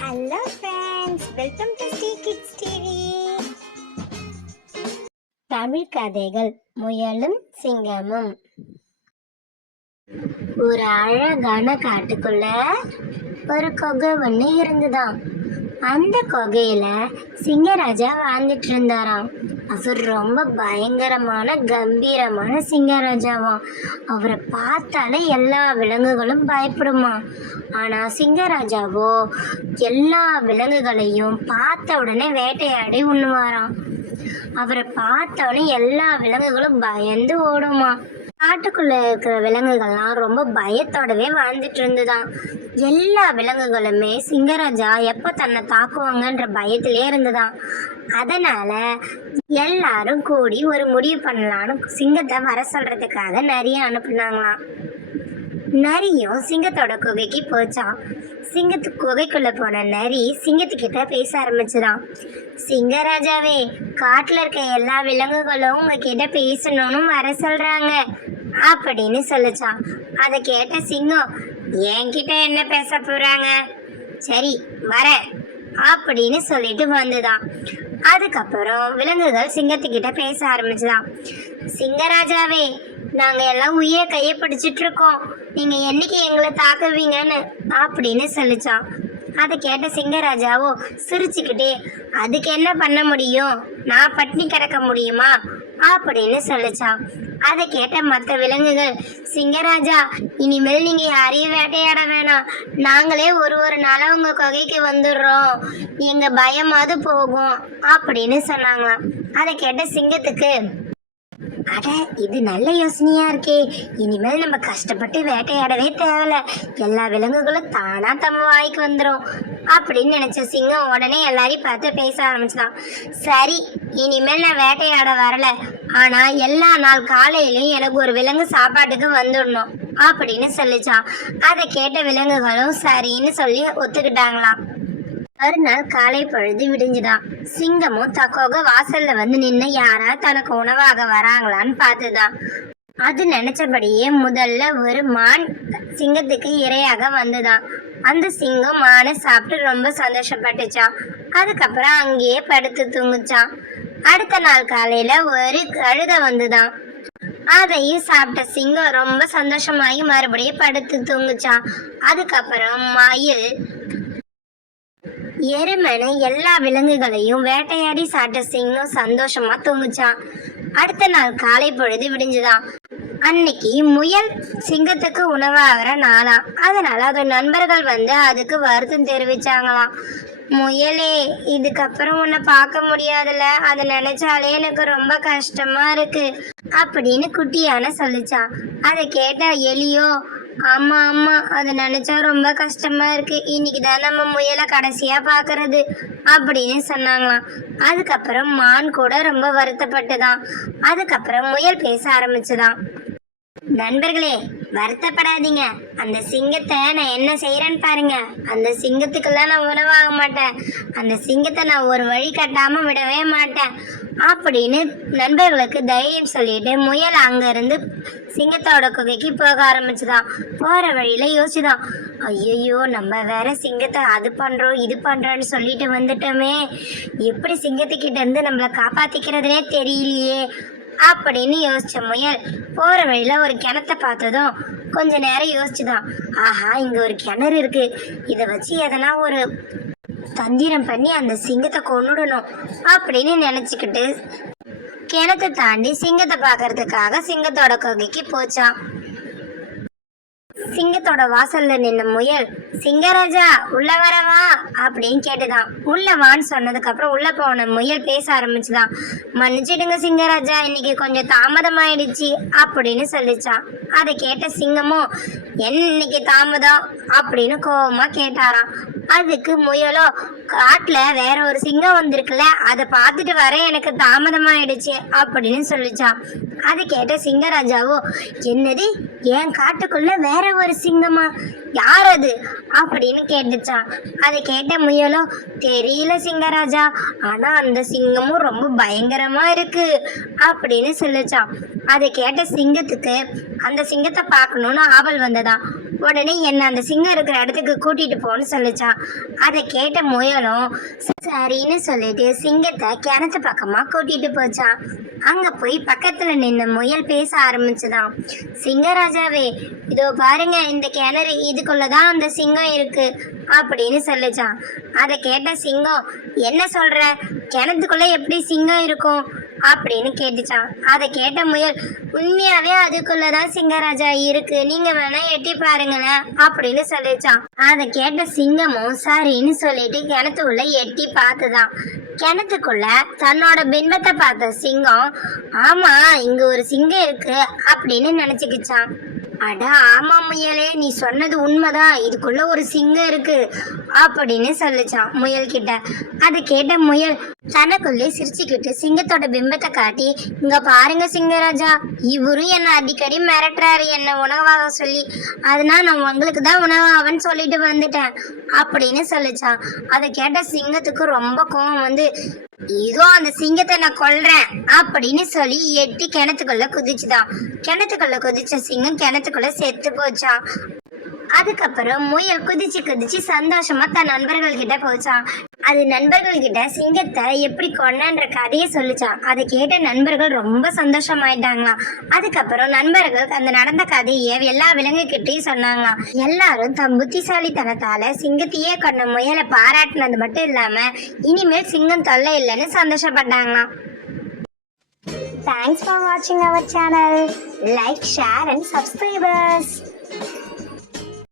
Hello friends, welcome to Sri kids TV. Tamil கதைகள் முயலும் சிங்கமும். ஒரு அழகான காட்டுக்குள்ள ஒரு குகை ஒன்று இருந்துதான். அந்த குகையில சிங்கராஜா வாழ்ந்துட்டு இருந்தாராம். அவர் ரொம்ப பயங்கரமான கம்பீரமான சிங்கராஜாவாம். அவரை பார்த்தாலே எல்லா விலங்குகளும் பயப்படுமா. ஆனா சிங்கராஜாவோ எல்லா விலங்குகளையும் பார்த்த உடனே வேட்டையாடி உண்ணுவாராம். அவரை பார்த்த உடனே எல்லா விலங்குகளும் பயந்து ஓடுமா. காட்டுக்குள்ள இருக்கிற விலங்குகள்லாம் ரொம்ப பயத்தோடவே வாழ்ந்துட்டு இருந்துதான். எல்லா விலங்குகளுமே சிங்கராஜா எப்ப தன்னை தாக்குவாங்கன்ற பயத்திலே இருந்துதான். அதனால எல்லாரும் கூடி ஒரு முடிவு பண்ணலான்னு சிங்கத்தை வர சொல்றதுக்காக நரியை அனுப்புனாங்களாம். நரியும் சிங்கத்தோட குகைக்கு போச்சான். சிங்கத்து குகைக்குள்ள போன நரி சிங்கத்துக்கிட்ட பேச ஆரம்பிச்சுதான். சிங்கராஜாவே, காட்டுல இருக்க எல்லா விலங்குகளும் உங்ககிட்ட பேசணும்னு வர சொல்றாங்க அப்படின்னு சொல்லிச்சான். அதை கேட்ட சிங்கம், என்கிட்ட என்ன பேச போறாங்க, சரி வர அப்படின்னு சொல்லிட்டு வந்துதான். அதுக்கப்புறம் விலங்குகள் சிங்கத்துக்கிட்ட பேச ஆரம்பிச்சுதான். சிங்கராஜாவே, நாங்க எல்லாம் உயிரை கையை பிடிச்சிட்டு இருக்கோம், நீங்க என்னைக்கு எங்களை தாக்குவீங்கன்னு அப்படின்னு சொல்லிச்சான். அதை கேட்ட சிங்கராஜாவோ சிரிச்சுக்கிட்டே, அதுக்கு என்ன பண்ண முடியும், நான் பட்டினி கிடக்க முடியுமா அப்படின்னு சொல்லிச்சான். அதை கேட்ட மற்ற விலங்குகள், சிங்கராஜா, இனிமேல் நீங்க யாரையும் வேட்டையாட வேணாம், நாங்களே ஒரு நாளா உங்க குகைக்கு வந்துடுறோம், எங்க பயமாவது போகும் அப்படின்னு சொன்னாங்களாம். அதை கேட்ட சிங்கத்துக்கு, அட இது நல்ல யோசனையா இருக்கே, இனிமேல் நம்ம கஷ்டப்பட்டு வேட்டையாடவே தேவையில்ல, எல்லா விலங்குகளும் தானா தம்ம வாய்க்கு வந்துடும் அப்படின்னு நினைச்ச சிங்கம் உடனே எல்லாரையும் பார்த்து பேச ஆரம்பிச்சுதான். சரி, இனிமேல் நான் வேட்டையாட வரல, ஆனா எல்லா நாள் காலையிலயும் எனக்கு ஒரு விலங்கு சாப்பாட்டுக்கு வந்துடணும் அப்படின்னு சொல்லிச்சான். அதை கேட்ட விலங்குகளும் சரின்னு சொல்லி ஒத்துக்கிட்டாங்களாம். மறுநாள் காலை பொழுது விடிஞ்சுதான். சிங்கமும் தக்கோக வாசல்ல வந்து நின்று யாரா தனக்கு உணவாக வராங்களான்னு பார்த்துதான். அது நினைச்சபடியே முதல்ல ஒரு மான் சிங்கத்துக்கு இரையாக வந்துதான். அந்த சிங்கம் மானை சாப்பிட்டு ரொம்ப சந்தோஷப்பட்டுச்சான். அதுக்கப்புறம் அங்கேயே படுத்து தூங்குச்சான். அடுத்த நாள் காலையில ஒரு கழுதை வந்துதான். அதையும் சாப்பிட்ட சிங்கம் ரொம்ப சந்தோஷமாகி மறுபடியும் படுத்து தூங்குச்சான். அதுக்கப்புறம் மயில், எருமனை எல்லா விலங்குகளையும் வேட்டையாடி சாப்பிட்ட சிங்கம் சந்தோஷமா தூங்குச்சான். அடுத்த நாள் காலை பொழுது விடிஞ்சுதான். அன்னைக்கு முயல் சிங்கத்துக்கு உணவாகிற நாளாம். அதனால அது நண்பர்கள் வந்து அதுக்கு வருத்தம் தெரிவிச்சாங்களாம். முயலே, இதுக்கப்புறம் உன்னை பார்க்க முடியாதுல்ல, அதை நினைச்சாலே எனக்கு ரொம்ப கஷ்டமா இருக்கு அப்படின்னு குட்டியான சொல்லிச்சான். அதை கேட்ட எலியோ, ஆமா ஆமா, அதை நினைச்சா ரொம்ப கஷ்டமா இருக்கு, இன்னைக்கு தான் நம்ம முயலை கடைசியா பாக்குறது அப்படின்னு சொன்னாங்களாம். அதுக்கப்புறம் மான் கூட ரொம்ப வருத்தப்பட்டுதான். அதுக்கப்புறம் முயல் பேச ஆரம்பிச்சுதான். நண்பர்களே, வருத்தப்படாதீங்க, அந்த சிங்கத்தை நான் என்ன செய்யறேன்னு பாருங்க, அந்த சிங்கத்துக்கெல்லாம் நான் உணவாக மாட்டேன், அந்த சிங்கத்தை நான் ஒரு வழி கட்டாம விடவே மாட்டேன் அப்படின்னு நண்பர்களுக்கு தைரியம் சொல்லிட்டு முயல் அங்க இருந்து சிங்கத்தோட குகைக்கு போக ஆரம்பிச்சுதான். போற வழியில யோசிச்சுதான், ஐயோ நம்ம வேற சிங்கத்தை அது பண்றோம் இது பண்றோன்னு சொல்லிட்டு வந்துட்டோமே, எப்படி சிங்கத்துக்கிட்ட இருந்து நம்மளை காப்பாத்திக்கிறதுனே தெரியலையே அப்படின்னு யோசிச்ச முயல் போற வழியில ஒரு கிணத்தை பார்த்ததும் கொஞ்ச நேரம் யோசிச்சுதான். ஆஹா, இங்க ஒரு கிணறு இருக்கு, இதை வச்சு எதனா ஒரு தந்திரம் பண்ணி அந்த சிங்கத்தை கொன்னுடணும் அப்படின்னு நினைச்சுக்கிட்டு கிணத்தை தாண்டி சிங்கத்தை பாக்குறதுக்காக சிங்கத்தோட குகைக்கு போச்சான். சிங்கத்தோட வாசல்ல நின்ன முயல், சிங்கராஜா உள்ள வரவா அப்படின்னு கேட்டுதான். உள்ள வான்னு சொன்னதுக்கு அப்புறம் உள்ள போன முயல் பேச ஆரம்பிச்சுதான். மன்னிச்சிடுங்க சிங்கராஜா, இன்னைக்கு கொஞ்சம் தாமதமாயிடுச்சு அப்படின்னு சொல்லிச்சான். அதை கேட்ட சிங்கமும், இன்னைக்கு தாமதம் அப்படின்னு கோபமா கேட்டாராம். அதுக்கு முயலோ, காட்டுல வேற ஒரு சிங்கம் வந்திருக்குல்ல, அதை பார்த்துட்டு வர எனக்கு தாமதமாயிடுச்சு அப்படின்னு சொல்லிச்சான். அதை கேட்ட சிங்கராஜாவோ, என்னது, என் காட்டுக்குள்ள வேற ஒரு சிங்கமா, யார் அது அப்படின்னு கேட்டுச்சான். அதை கேட்ட முயலோ, தெரியல சிங்கராஜா, ஆனா அந்த சிங்கமும் ரொம்ப பயங்கரமா இருக்கு அப்படின்னு சொல்லிச்சான். அதை கேட்ட சிங்கத்துக்கு அந்த சிங்கத்தை பார்க்கணும்னு ஆவல் வந்ததான். உடனே என்ன அந்த சிங்கம் இருக்கிற இடத்துக்கு கூட்டிட்டு போன்னு சொல்லிச்சான். அதை கேட்ட முயலும் சரின்னு சொல்லிட்டு சிங்கத்தை கிணத்து பக்கமா கூட்டிட்டு போச்சான். அங்க போய் பக்கத்துல நின்ன முயல் பேச ஆரம்பிச்சுதான். சிங்கராஜாவே, இதோ பாருங்க இந்த கிணறு, இதுக்குள்ளதான் அந்த சிங்கம் இருக்கு அப்படின்னு சொல்லிச்சான். அதை கேட்ட சிங்கம், என்ன சொல்ற, கிணத்துக்குள்ள எப்படி சிங்கம் இருக்கும் அப்படின்னு கேட்டுச்சான். அதை கேட்ட முயல், உண்மையாவே அதுக்குள்ளதான் சிங்கராஜா இருக்கு, நீங்க வேணா எட்டி பாருங்களேன் அப்படின்னு சொல்லிச்சான். அதை கேட்ட சிங்கமும் சரின்னு சொல்லிட்டு கிணத்துக்குள்ள எட்டி பார்த்துதான். கிணத்துக்குள்ள தன்னோட பின்பத்தை பார்த்த சிங்கம், ஆமா இங்க ஒரு சிங்கம் இருக்கு அப்படின்னு நினைச்சுக்கிச்சான். அட ஆமா முயலே, நீ சொன்னது உண்மைதான், இதுக்குள்ள ஒரு சிங்கம் இருக்கு அப்படின்னு சொல்லிச்சான் முயல் கிட்ட. அதை கேட்ட முயல் தனக்குள்ளே சிரிச்சுக்கிட்டு சிங்கத்தோட பிம்பத்தை காட்டி, இங்க பாருங்க சிங்கராஜா, இவரும் என்ன அடிக்கடி மிரட்டுறாரு என்ன உணவாக சொல்லி, அதனால நான் உங்களுக்கு தான் உணவாகன்னு சொல்லிட்டு வந்துட்டேன் அப்படின்னு சொல்லிச்சான். அதை கேட்ட சிங்கத்துக்கு ரொம்ப கோவம் வந்து, இதோ அந்த சிங்கத்தை நான் கொல்றேன் அப்படின்னு சொல்லி எட்டி கிணத்துக்குள்ள குதிச்சுதான். கிணத்துக்குள்ள குதிச்ச சிங்கம் கிணத்துக்குள்ள செத்து போச்சான். அதுக்கப்புறம் முயல் குதிச்சு குதிச்சு சந்தோஷமா தன் நண்பர்கள் கிட்ட போச்சான். அது நண்பர்கள் கிட்ட சிங்கத்தை எப்படி கொண்டான்ற கதையை சொல்லிச்சான். அதை கேட்ட நண்பர்கள் ரொம்ப சந்தோஷமாயிட்டாங்களாம். அதுக்கப்புறம் நண்பர்கள் அந்த நடந்த கதையை எல்லா விலங்குகிட்டையும் சொன்னாங்களாம். எல்லாரும் தம் புத்திசாலித்தனத்தால சிங்கத்தையே கொண்ட முயலை பாராட்டினது மட்டும் இல்லாம இனிமேல் சிங்கம் தொல்லை இல்லைன்னு சந்தோஷப்பட்டாங்களாம். Thanks for watching our channel. Like, share and subscribe us.